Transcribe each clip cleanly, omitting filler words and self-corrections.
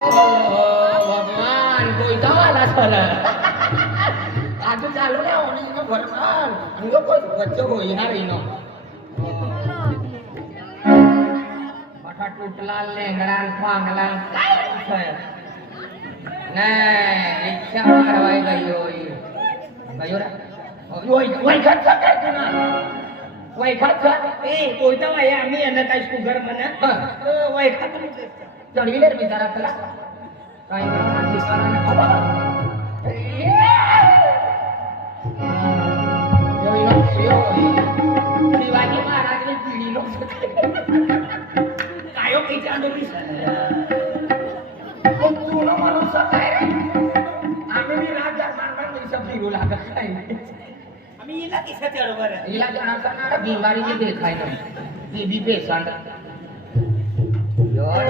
भगवान कोई आला सर आजू चालू ना होने का भगवान हमको कुछ बच्चों को यहाँ रही नो बटा टूटला लेंगड़ा फांगला काय नहीं रिक्शा मारवाई गयो रे वही खर्च काय ना वही खर्च कोई तो वही आम्ही यांना काय शुगर म्हणा वही खर्च चढविले रे बिचारा त्याला काय करणार बिचाराने शिवाजी महाराजने पिढी लोक काय होती आंदोलन जुनं माणूस काय आम्ही मी राजा मारणार पैसा फिरू लागत नाही आम्ही हिला किसा चढवर हिला जाणार बिमारी जे देखाय ना बीबी पेशंट यार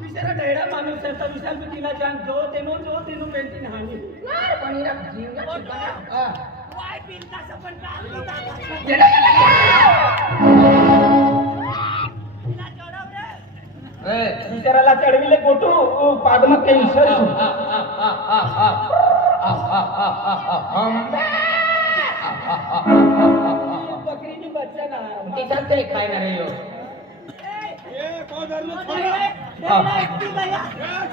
बिचारा ढेडा माणूस आहे तर विशाल तिला जान जो तेनो मेंटेन हानी यार पनीरा जीवना चिकना वाय पिंता सपन बिचाराला चढविले गोटू पादमक के ईश्वर बकरीनी बच्चा ना किसान ते खाय ना रे यो ए को धरलो छोड़ एकटी भैया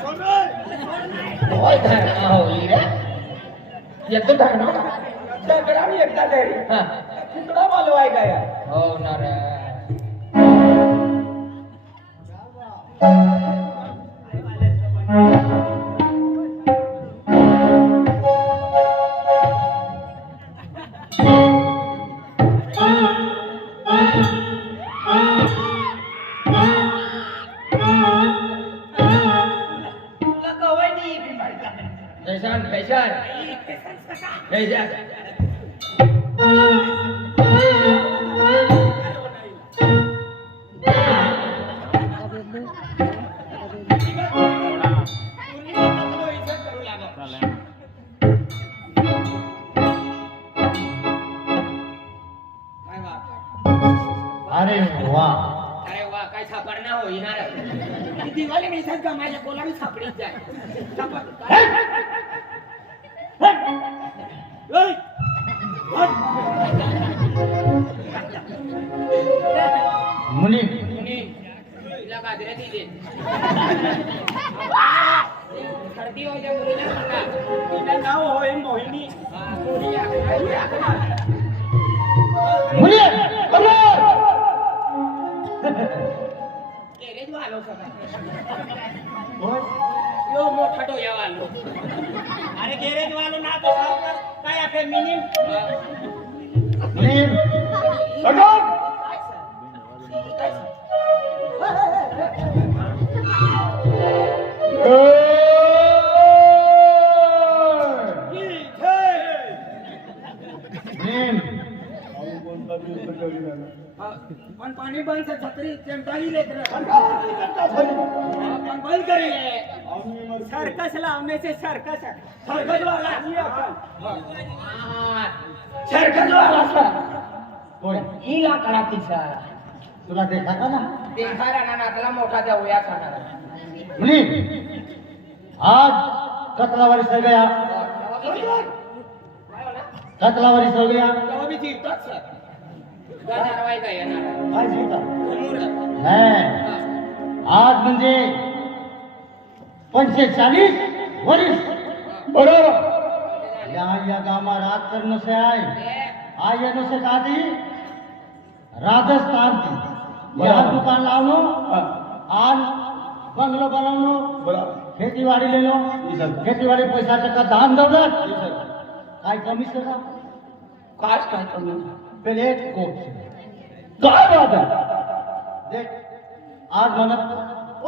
छोड़ रे ओय धर हो रे ये तो धर ना दगडा मी एकदा धरी हां कुकडा बोलवाय गया हो ना रे अरे वाह काय सापडना होईनार दिवाळी मिळतात का माझ्या कोलामी सापडीच जाय मुनी तिला गाजऱ्या दिले सर्दी होत्या मुलीला म्हणा तिचं नाव होय मोहिनी मुली गॅरेज वालो यो मोठा डोया वालो अरे गॅरेज वालो ना तो काय आहे मिनिम पण पाणी बंद छत्री चिमटाही लेकर पण बंद करी सर्कस लावने से सर्कस वाला ही लाकडा तिचा तुला देखा का ना देखा ना नातला मोठा देऊया खाणार आज कतला वर्ष हो गया कतला वर्ष हो गया तो भी जीवतात सर गणारवाय काय येणार काय जीवता आज म्हणजे 45 वर्ष बरोबर या गामा रात करने से आए आयनो से कादी राजस्थान की यहाँ दुकान लावनो आज बंगलो बनावनो खेतीवाड़ी ले लो खेतीवाड़ी पैसा टका दान दौलत काय कमी से का काच काय कमी प्लेट कोट काय बात है देख आज मन ओ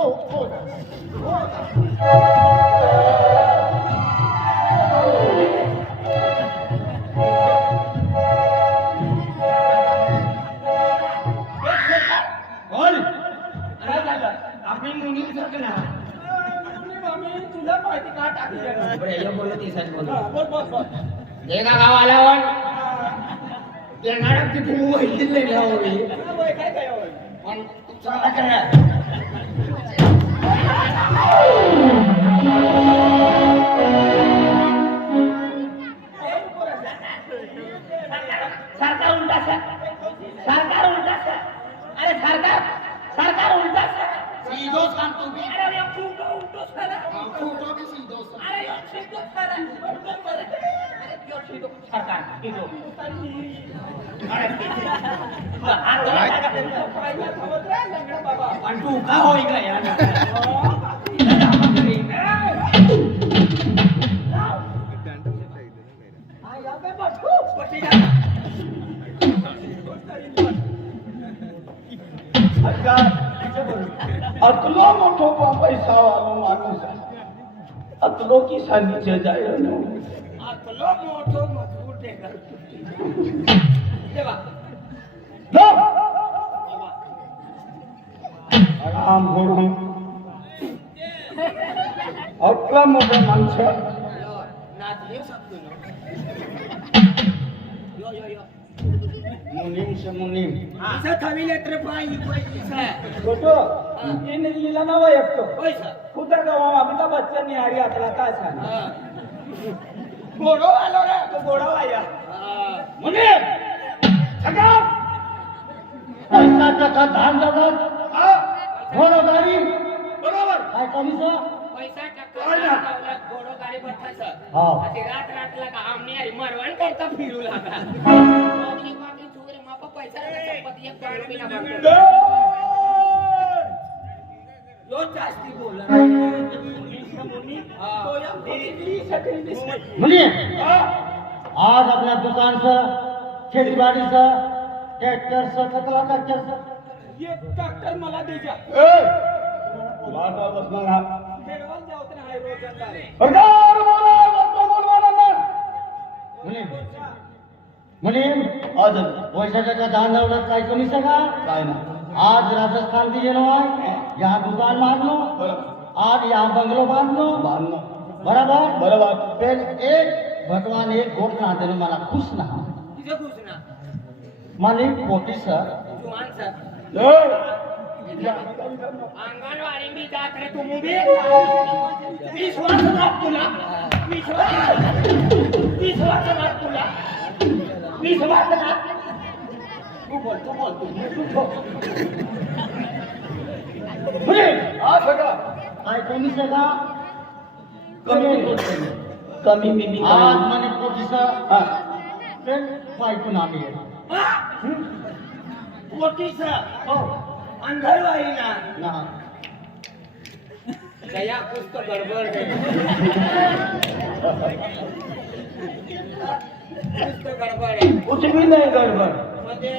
आम्ही मुली तुला माहिती का टाकी देणार? बरं, हे बोलू तिसऱ्यात बोलू. बोल. हे का गावाला वन येणार तिथे वैदिक नाही लावली काय होय? पण तुमचा काय करणार सरकार उलटा सरकार उलटा अरे सरकार उलटा सीधो सांगतो मी अरे उलटो उलटो भी सीधो अरे सीधो अरे क्यों सीधो सरकार सीधो पण तू का होई का यार अतलो मोठो पैसा वालो माणूस अतलो की सांगितलं जायला अतलो मोठो मजबूत आहे देवा आराम करून आपला मोठा माणसं नाच ये सब यो मुनीम से मुनीम पैसा थविले तर पाई पैसा छोटो इने लिहिला ना वय एकतो पैसा कुठं गावा अमिताभ बच्चन यारी आपला काय सांग घोडो आलो रे तो गोडा वाया मुने सगळा पैसा टका धान जगत घोडो गाडी बरोबर काय कमीचा पैसा टक्का घोडो गाडी बठायचं हा असे रातला का आमने अरे मरवण करता फिरू लागा बाकी चुगरे मापा पैसा संपत्ती एक करोड बिना मागतो यो जास्ती बोला मुनी आज अपना दुकान से खेती बाड़ी से ट्रैक्टर से कतला ट्रैक्टर से ये ट्रॅक्टर मला द्यायचा बात बसणार खेळवाल जावत नाही रोजंदारी सरकार बोला बोलवाना ना मुनी आज पैशाचा का दान दौलत काय कमी सका काय ना आज राजस्थान भी गेलो आहे यहाँ दुकान मारलो आज यहाँ बंगलो बांधलो बराबर फिर एक भगवान एक गोट ना देने मला खुश ना तिथे घुसना मालिक पोटी सर जुवान सर अंगणवाडी मी जात रे तू मुबी विश्वास राख तुला विश्वास राख तुला विश्वास राख तू बोल हा सगळं काय कमी सका कमी मी आज माने पोटी सर फिर पायकून आली पोटीस हो अंधरवाई ना ना दया कुछ तो गड़बड़ है कुछ तो गड़बड़ है कुछ भी नहीं गड़बड़ म्हणजे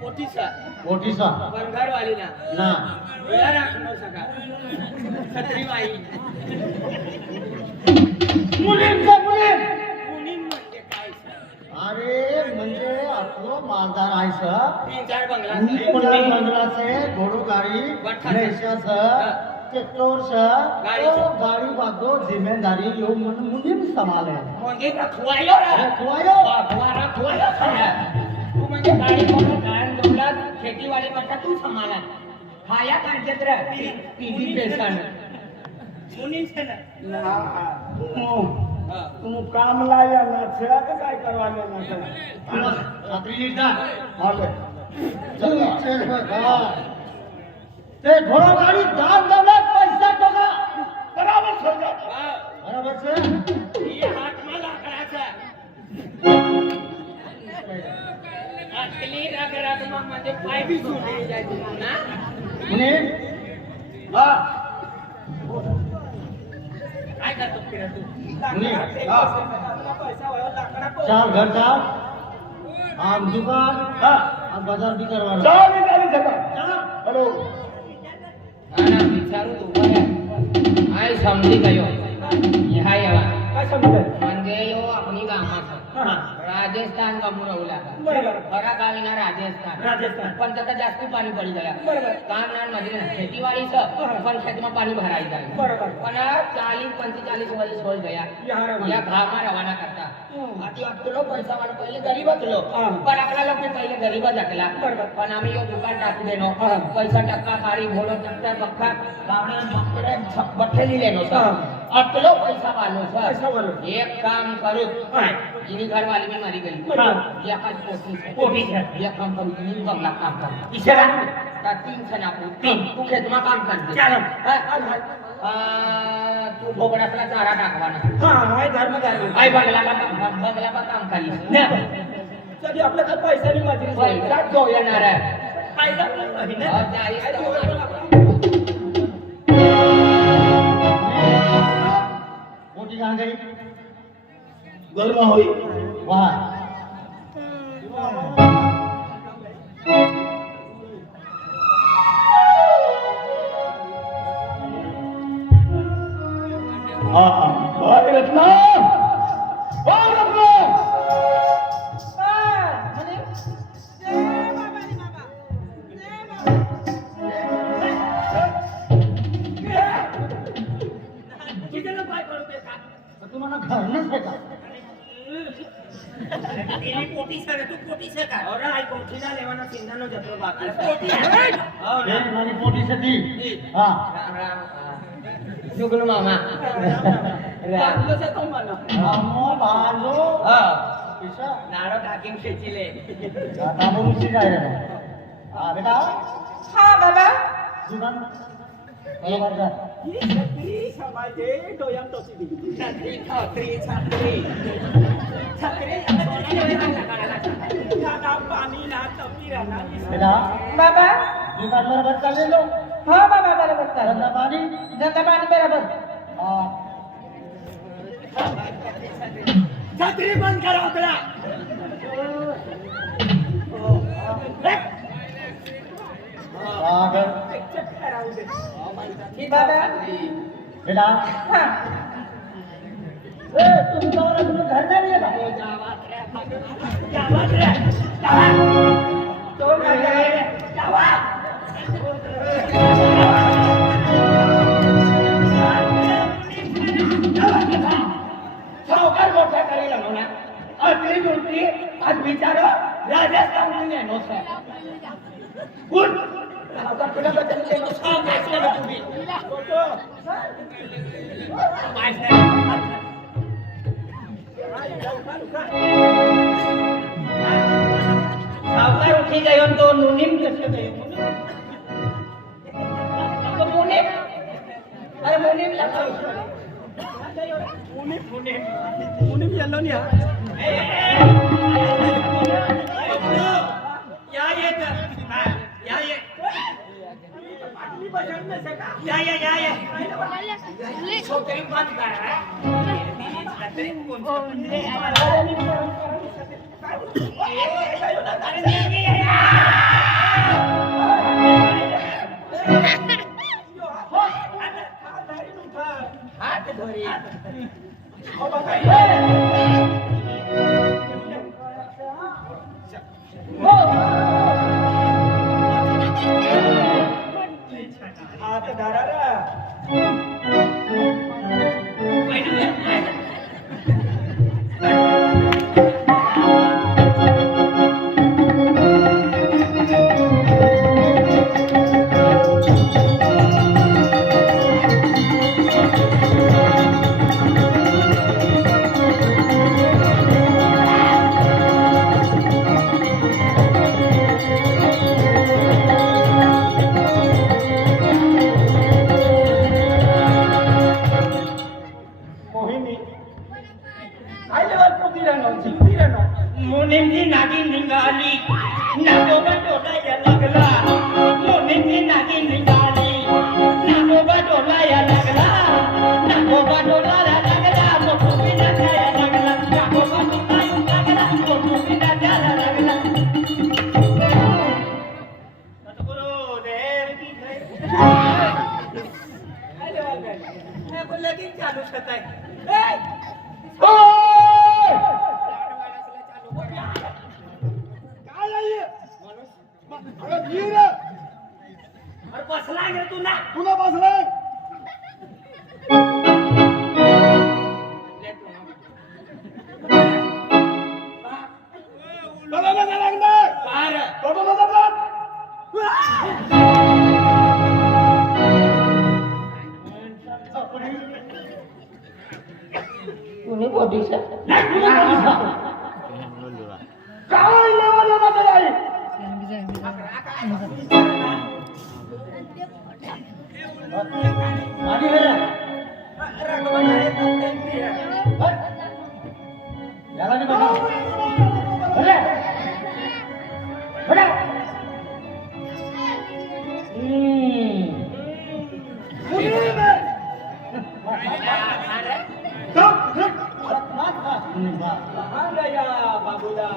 पोटीसा पोटी सा बंगार वाली ना ना वेळा राख न सका छत्री बाई मुलींचा मुलीं मुनीम म्हणजे काय अरे म्हणजे आपलं मालदार आहे सर 3-4 बंगला पुणे बंगला से घोड़ो गाड़ी बट्ठा भैंसा सर ट्रैक्टर सर गाड़ी तो गाड़ी बागो जिम्मेदारी यो मन मुनीम संभाले म्हणजे रखवायो रे रखवायो रखवायो तू म्हणजे गाडी कोण गाण दौलत खेतीवाडी बट्टा तू संभाला खाया कार्यक्षेत्र पीजी पेशन मुनीम से ना तुम काम लाया ना छेड़ा के काय करवा लेना सर छात्री नीता हाले ते घोड़ा गाड़ी दान दौलत पैसा टका बराबर हो जा बराबर से ये हाथ में लाकडाचा अकली रग मग म्हणजे पाय बी सुटली जाय तुम्हाला मुने हा काय करतो फिरत तू मुने हा पैसा वयो लाकडा चार घर का आम दुकान अब बाजार भी करवाना जाओ निकाली सका हेलो आना विचारू तू बरं आय समजी गयो ह्या यावा काय समजलं म्हणजे यो आपली गामात राजस्थान का मुरवला बरोबर. खरा गावी ना राजस्थान राजस्थान. पण त्याचा जास्ती पाणी पडी गया बरोबर. काम ना मध्ये ना खेतीवाडीचं पण खेतમાં पाणी भराई જાય बरोबर. पण 40-45 વર્ષ હોય ગયા યા રવાના. या घामा रवाना करता हम्म. आधी आपलो पैसा वाला पहिले गरीबच लो हा. पण आपला लोक पहिले गरीबच असला बरोबर. पण आम्ही यो दुकान टाकू देनो हा. पैसा टक्का खारी भोलो टक्का बक्का गावडे मकरे बठेली लेनो हा. आपलो पैसा वालो पैसा वालो. एक काम करू हा. इनी घर वाली में मारी गई बरोबर. या काज पोटी है. या काम करू इनी बंगला काम कर इशारा. का 3 सना तू खेतમાં કામ કરજે ચાલો. तू बोकडासला चारा टाकवाना हा हाय धर्म आई बंगला काम करीस कधी आपल्याकडे पैसा नाही मजुरी पैसा जो येणार आहे फायदा नाही ना. और चाळीस काय टक्का. पोटी कहाँ गई घरमा होई. वहाँ भाई रत्ना भाई रत्ना तुम्हाला घर नसते का हे माझी पोटी सती हा जुगनू मामा बांधलं से तो मला. आमो बांधो किसा नारो टाकीन खेचीले आता बोलू शिकाय रे हा बेटा हा बाबा दुकान बरोबर जा ही छत्री समाजे डोयाम टोची दिली. छत्री ना पाणी ना तपी राहणार. बेटा बाबा दुकान बरोबर चालले लो हा बाबा बरोबर चालेल धंदा पाणी धंदा पाणी बरोबर हा छत्री बंद करा आपला. आगर बाबा बेटा हा ए तुमच्यावर अजून घर नाही आहे का गावात रे. तो काय रे? सावकार मोठा करेला म्हणा असली गोष्टी आज विचार राजस्थान नो सर गुड सावकार तुला बदल केलं सांग तुम्ही सावकार उठी गयो तो मुनीम कसे गयो तो मुनीम अरे मुनीम लगा पुणे मी आलो नाही हा. या येत या ये मी बसत नसे का. या छोकरी बंद करा हात धरी हात धरा रे. मोहिनी हाय लेवल पोती राहणार जिंकती राहणार. मुनींची नागी निघाली नागोबा डोलाया लागला मुनींची नागी निघाली नागोबा डोलाया लागला नागोबा डोलाया लागला मोठू नाचाया लागला नागोबा डोलाया लागला मोठू नाचाया लागला सद्गुरु देव की जय हाय लेवल काय. हे लगीन चालू शकत आहे ए! अरे जी रे अरे बसलाय रे तू ना तुला बसलाय चला ना लागणार पार तो जातात तुम्ही पोटीशा काय लेवा देणार नाही आधी हे याला नाही बघा अरे बडा बाबूला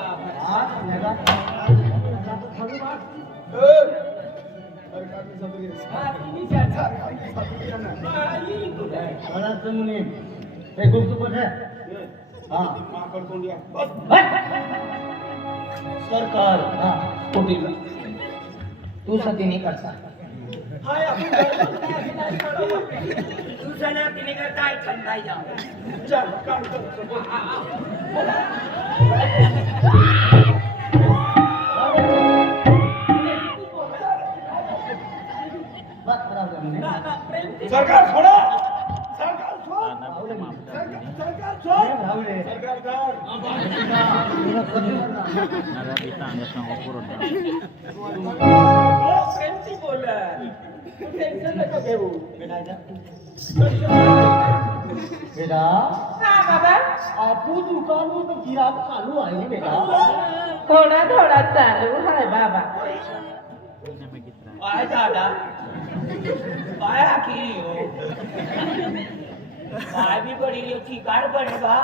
सरकार पोटीला तू सती नाही करता तुझ्या तिने करताय छंदाय जा चल काम कर सरकार सोडा सरकार सोड सरकार सोड सरकार प्रेमची बोल टेन्शन नको घेऊ बेटा हा बाबा आपू दुकान तो गिराक चालू आहे बेटा थोडा थोडा चालू हाय बाबा पाय दादा पाया की हो पाय भी बड़ी ठिकाण पड़ेगा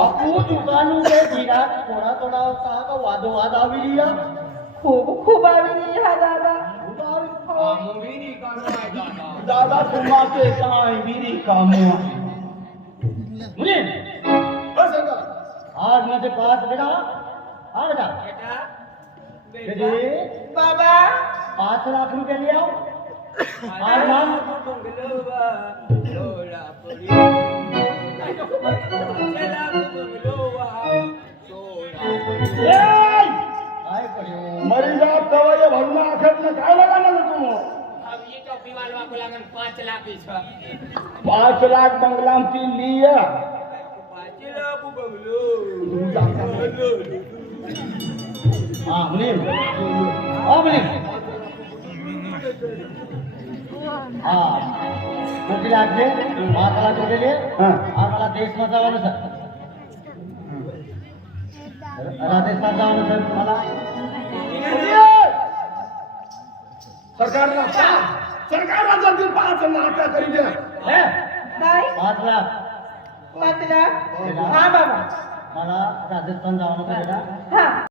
आपू दुकान में गिराक थोड़ा थोड़ा होता का वादो वाद आवी लिया खूप खूप आली हा दादा दादा तुम्हाचे काय विरी काम मुझे सरकार आज माझे पास बेटा हाँ बेटा बेटा बेटे बाबा 5 लाख रुपये ले आओ आज मान काय पड्यो मरी जात तवा भरना आखत न काय लगाना तू अब ये टोपी वाला को लगन 5 लाख ही छ 5 लाख बंगला ती लिया 5 लाख बंगलो हाँ मुनीम हाँ किती लागले 5 लाख रुपये ले हाँ. आम्हाला देश वाचवलं सर राजस्थान जावं सर तुम्हाला सरकारला जर 5 लाख करी दे हे? काय 5 लाख 5 लाख हा बाबा मला राजस्थान जावं बेटा हा